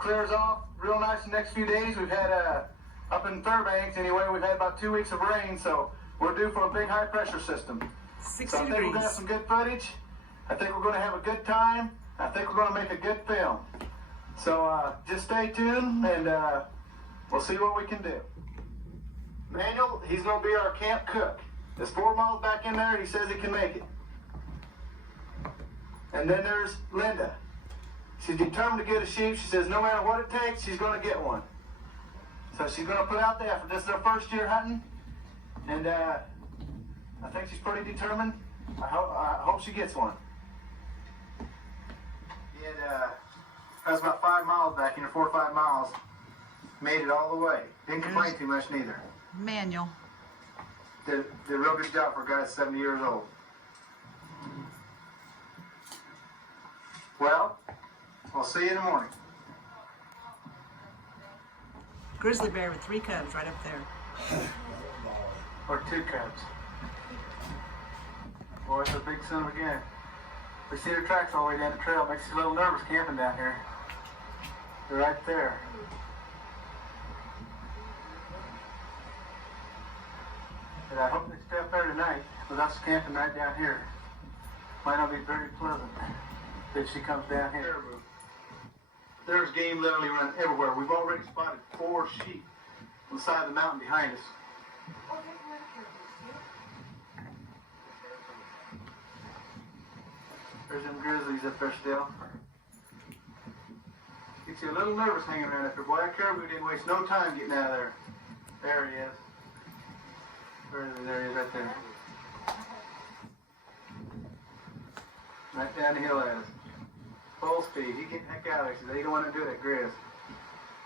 clears off real nice the next few days. We've had, up in Fairbanks anyway, we've had about 2 weeks of rain, so we're due for a big high pressure system. 60 so I think degrees. we're going to have some good footage. I think we're going to have a good time. I think we're going to make a good film. So just stay tuned and we'll see what we can do. Manuel, he's going to be our camp cook. There's 4 miles back in there, he says he can make it. And then there's Linda. She's determined to get a sheep. She says no matter what it takes, she's going to get one. So she's going to put out the effort. This is her first year hunting. And I think she's pretty determined. I hope she gets one. And that was about 5 miles back, 4 or 5 miles. Made it all the way. Didn't complain too much neither. Manual. Did a real good job for a guy that's 70 years old. Well, we'll see you in the morning. Grizzly bear with 3 cubs right up there. Or 2 cubs. Boy, it's a big son of a gun. We see their tracks all the way down the trail. Makes you a little nervous camping down here. They're right there. And I hope they stay up there tonight with us camping right down here. Might not be very pleasant if she comes down here. There's game literally running everywhere. We've already spotted 4 sheep on the side of the mountain behind us. There's them grizzlies up there still. Gets you a little nervous hanging around up there. Boy, that caribou didn't waste no time getting out of there. There he is. There he is right there. Right down the hill at us. Full speed. He getting the heck out of there. He said, he don't want to do that grizz.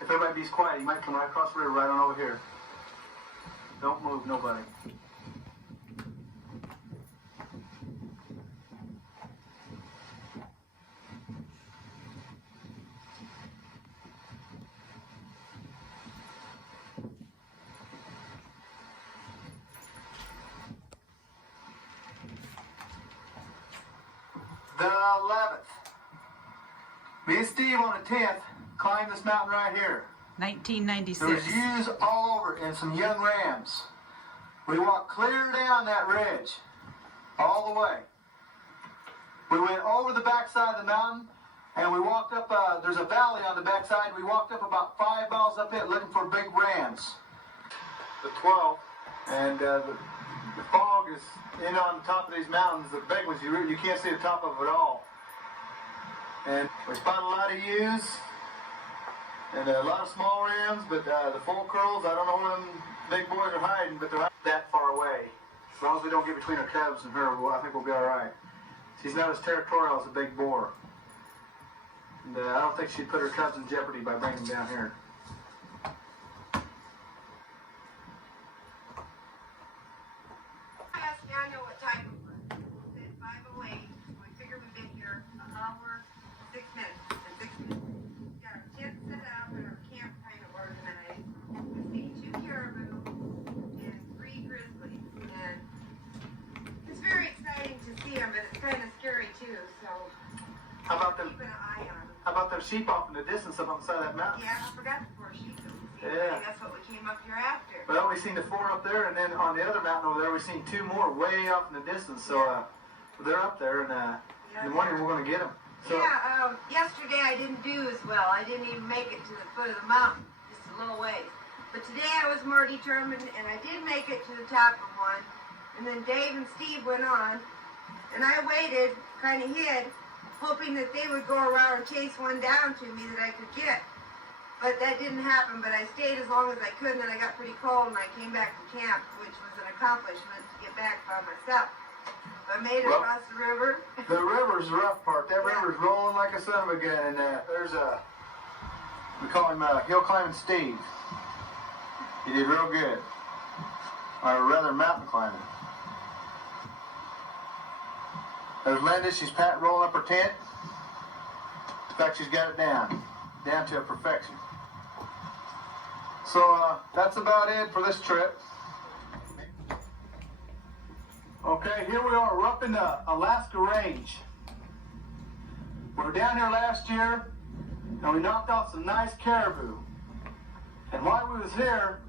If everybody be quiet, he might come right across the river right on over here. Don't move, nobody. The 11th. Me and Steve on the 10th climbed this mountain right here. 1996. There was ewes all over and some young rams. We walked clear down that ridge, all the way. We went over the backside of the mountain and we walked up, there's a valley on the backside. We walked up about 5 miles up it looking for big rams. The 12th, and the fog is in on top of these mountains, the big ones, you can't see the top of it all. And we spotted a lot of ewes and a lot of small rams, but the full curls, I don't know where them big boys are hiding, but they're not that far away. As long as we don't get between our cubs and her, I think we'll be all right. She's not as territorial as a big boar. And I don't think she'd put her cubs in jeopardy by bringing them down here. I know what time it was. It said 5:08. We figured we've been here an hour, 6 minutes, and 6 minutes. We got our tent set up and our camp kind of organized. We see 2 caribou and 3 grizzlies. And it's very exciting to see them, but it's kind of scary too. So How about them? keeping an eye on them. How about them sheep off in the distance up on the side of that mountain? Yeah, I forgot the 4 sheep. Yeah. That's what we came up here after. Well, we seen the 4 up there, and then on the other mountain over there, we seen 2 more way off in the distance. So they're up there, and in the morning we're going to get them. So, yeah, yesterday I didn't do as well. I didn't even make it to the foot of the mountain, just a little ways. But today I was more determined, and I did make it to the top of one. And then Dave and Steve went on, and I waited, kind of hid, hoping that they would go around and chase one down to me that I could get. But that didn't happen, but I stayed as long as I could, and then I got pretty cold, and I came back to camp, which was an accomplishment to get back by myself. I made it across the river. The river's the rough part. That river's rolling like a son of a gun, and there's we call him Hill Climbing Steve. He did real good. Or rather, mountain climbing. There's Linda. She's rolling up her tent. In fact, she's got it down to a perfection. So that's about it for this trip. Okay, here we are. We're up in the Alaska Range. We were down here last year. and we knocked out some nice caribou. And while we was here,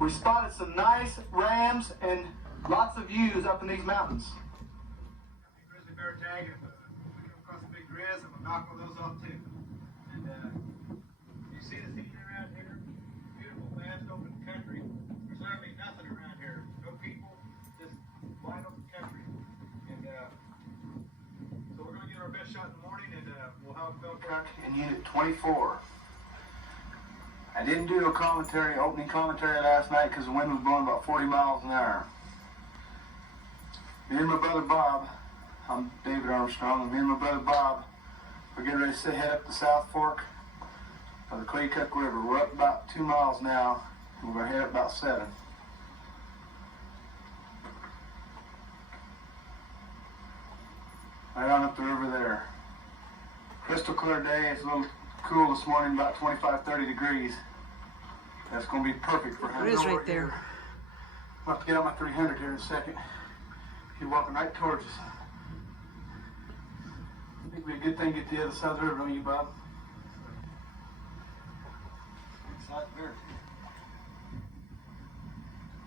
we spotted some nice rams and lots of ewes up in these mountains. Grizzly bear tag, and we come across a big grizz, and we'll knock one of those off too. And you see the scene around here? Beautiful, vast, open country. There's literally nothing around here. No people, just wide open country. And so we're going to get our best shot in the morning, and we'll have a film truck in Unit 24. I didn't do a opening commentary last night because the wind was blowing about 40 miles an hour. Me and my brother Bob, I'm David Armstrong, and me and my brother Bob, we're getting ready to head up the South Fork of the Caribou River. We're up about 2 miles now, and we're going to head up about 7. Right on up the river there. Crystal clear day. It's a little cool this morning, about 25-30 degrees. That's going to be perfect for him. It is right there. I'm about to get out my 300 here in a second. He's walking right towards us. I think it'd be a good thing to get to the other side of the river, don't you, Bob? Side there.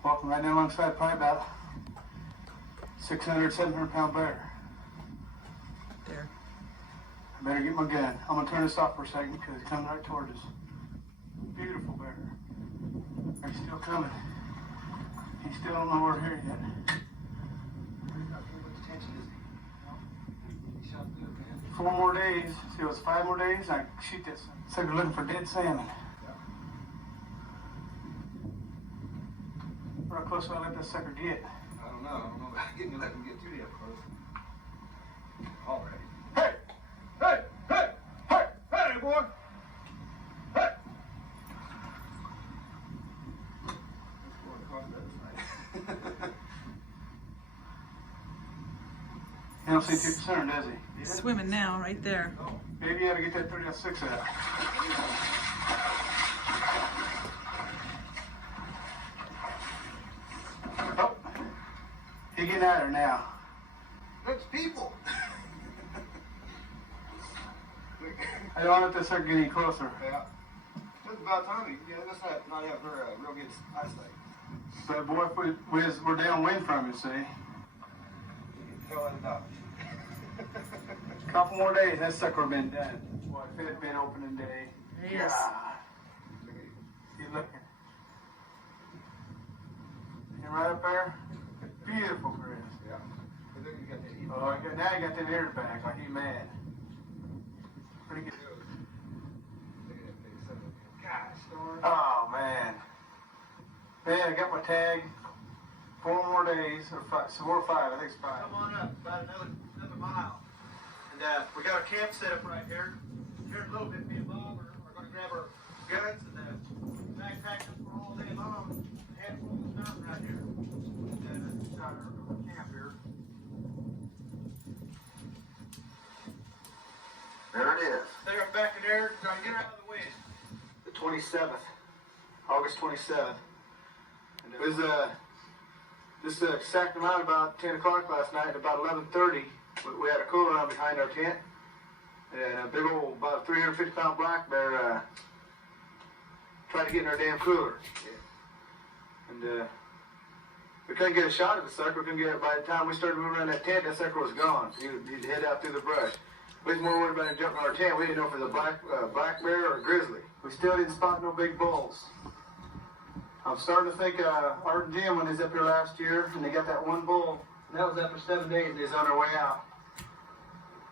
Walking right down alongside probably about 600, 700 pound bear. There. I better get my gun. I'm going to turn this off for a second because he's coming right towards us. Beautiful bear. He's still coming. He's still don't know we're here yet. 4 more days. See, it was 5 more days. I shoot this sucker looking for dead salmon. How close will I let that sucker get? I don't know. I didn't let him get too damn close. Already. Hey! Hey! Hey! Hey! Hey, boy! Hey! Let's go across the other side. He don't see 2%, does he? Yeah. Swimming now, right there. Oh, maybe you ought to get that 30-6 out. Oh, he's getting out of there now. That's people. I don't want that sucker get any closer. Yeah. That's about time. Let's not have her real good eyesight. But boy, if we're downwind from it, see? Hell out of Dodge. Couple more days, that sucker would have been done. Boy, if it had been opening day. Yes. He's looking. You right up there? Beautiful grizz. Yeah. But then you got that evil. Oh, now you got them ears back, like he's mad. Pretty good. Look at that big son of a gosh darn. Oh, man. Man, I got my tag. 4 more days, or 5, 4 or 5, I think it's 5. Come on up, about another mile. And we got our camp set up right here. Here in a little bit, me and Bob are going to grab our guns and backpack them for all day long. Head for this mountain right here. And start our camp here. There it is. There, back in there, try to get out of the wind. The 27th, August 27th. And it was this sacked them out about 10 o'clock last night. About 11:30, we had a cooler on behind our tent, and a big old, about 350-pound black bear tried to get in our damn cooler. And we couldn't get a shot at the sucker. We couldn't get it. By the time we started moving around that tent, that sucker was gone. He'd head out through the brush. We was more worried about him jumping on our tent. We didn't know if it was a black bear or a grizzly. We still didn't spot no big bulls. I'm starting to think Art and Jim, when they was up here last year, and they got that one bull, and that was after 7 days, and they was on their way out.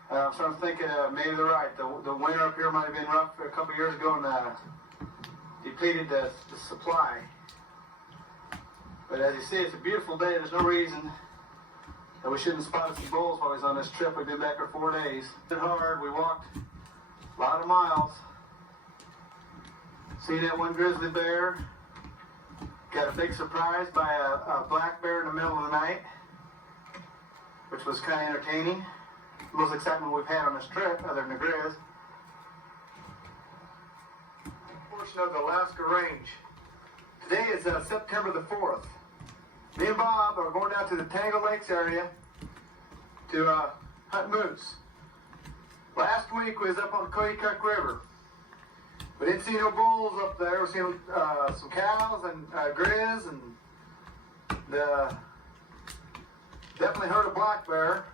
I'm starting to think maybe they're right. The winter up here might have been rough a couple years ago and depleted the supply. But as you see, it's a beautiful day. There's no reason that we shouldn't spot some bulls while we was on this trip. We've been back for 4 days. It's been hard. We walked a lot of miles. See that one grizzly bear? Got a big surprise by a black bear in the middle of the night, which was kind of entertaining. Most excitement we've had on this trip, other than the grizz. Portion of the Alaska Range. Today is September the 4th. Me and Bob are going down to the Tangle Lakes area to hunt moose. Last week we was up on the Caribou River. We didn't see no bulls up there. We seen some cows and grizz, and definitely heard a black bear.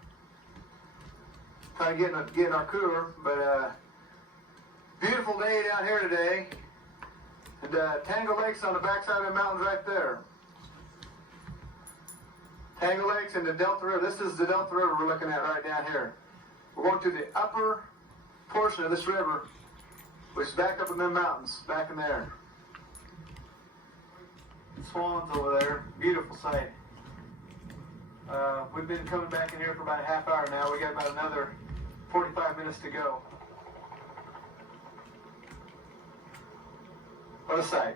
Kind of getting our cooler, but beautiful day down here today. And Tangle Lake's on the backside of the mountains right there. Tangle Lake's in the Delta River. This is the Delta River we're looking at right down here. We're going to the upper portion of this river, which is back up in the mountains, back in there. Swans over there, beautiful sight. We've been coming back in here for about a half hour now. We got about another 45 minutes to go. What a sight.